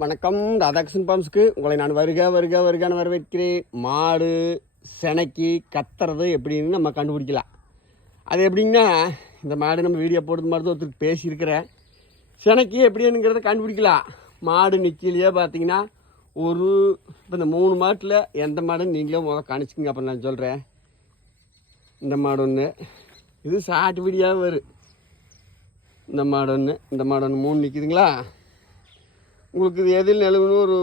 வணக்கம். ராதாகிருஷ்ணன் பாம்ஸ்க்கு உங்களை நான் வருக வருக வருகான்னு வரவேற்கிறேன். மாடு செனைக்கு கத்துறது எப்படின்னு நம்ம கண்டுபிடிக்கலாம். அது எப்படின்னா இந்த மாடு நம்ம வீடியோ போடுறது மாதிரி தான் ஒருத்தருக்கு பேசியிருக்கிறேன். செனைக்கு எப்படிங்கிறத கண்டுபிடிக்கலாம். மாடு நிற்கலையே பார்த்தீங்கன்னா ஒரு இப்போ இந்த மூணு மாட்டில் எந்த மாடுன்னு நீங்களே முதல் காணிச்சிக்கிங்க. அப்புறம் நான் சொல்கிறேன் இந்த மாடு ஒன்று இது சாட்டு வீடியோவே வரும். இந்த மாடு ஒன்று இந்த மாடு ஒன்று மூணு நிற்கிதுங்களா உங்களுக்கு இது எதில் நிலவுன்னு ஒரு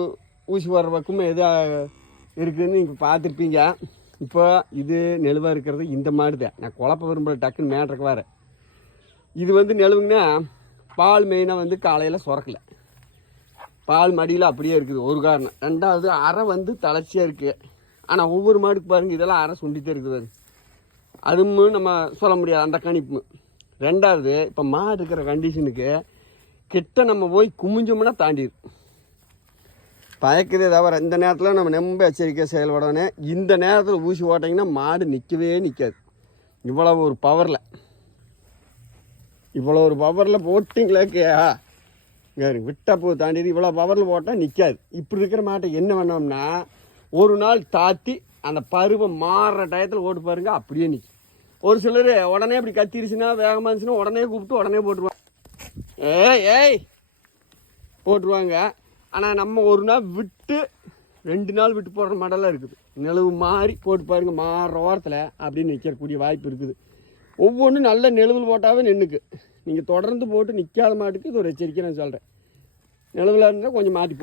ஊசி போடுற பக்கமும் எது இருக்குதுன்னு நீங்கள் பார்த்துருப்பீங்க. இப்போ இது நெழுவாக இருக்கிறது இந்த மாடு தான் நான் குழப்ப விரும்பல டக்குன்னு மேட்ருக்கு வர இது வந்து நெழுவுங்கன்னா பால் மெயினாக வந்து காலையில் சுரக்கல. பால் மடியில் அப்படியே இருக்குது ஒரு காரணம். ரெண்டாவது அரை வந்து தளர்ச்சியாக இருக்குது ஆனால் ஒவ்வொரு மாடுக்கு பாருங்கள் இதெல்லாம் அரை சுண்டித்தே இருக்குது பாருங்க. அதுவும் நம்ம சொல்ல முடியாது அந்த கணிப்பு. ரெண்டாவது இப்போ மாடு இருக்கிற கண்டிஷனுக்கு கிட்ட நம்ம போய் குமிஞ்சோம்னா தாண்டிடு பயக்குதே தவிர இந்த நேரத்தில் நம்ம ரொம்ப எச்சரிக்கையாக செயல்படணும் இந்த நேரத்தில் ஊசி போட்டிங்கன்னா மாடு நிற்கவே நிற்காது இவ்வளோ ஒரு பவரில் இவ்வளோ ஒரு பவரில் போட்டிங்களாக்கா இங்கே விட்டப்பூ தாண்டி இவ்வளோ பவரில் போட்டால் நிற்காது இப்படி இருக்கிற மாட்டை என்ன பண்ணோம்னா ஒரு நாள் தாத்தி அந்த பருவம் மாறுற டயத்தில் ஓட்டு பாருங்க அப்படியே நிற்கும் ஒரு சிலர் உடனே இப்படி கத்திருச்சுன்னா வேகமாக இருந்துச்சுன்னா உடனே கூப்பிட்டு உடனே போட்டுருவாங்க. ஏய் ஏய் போட்டுருவாங்க. ஆனால் நம்ம ஒரு நாள் விட்டு ரெண்டு நாள் விட்டு போடுற மாடலாக இருக்குது. நிலவு மாறி போட்டு பாருங்கள் மாற ஓரத்தில் அப்படின்னு நிற்கக்கூடிய வாய்ப்பு இருக்குது. ஒவ்வொன்றும் நல்ல நிலவில் போட்டாவே நின்றுக்கு நீங்கள் தொடர்ந்து போட்டு நிற்காத மாட்டுக்கு இது ஒரு எச்சரிக்கை நான் சொல்கிறேன் நிலவில் இருந்தால் கொஞ்சம் மாட்டி போ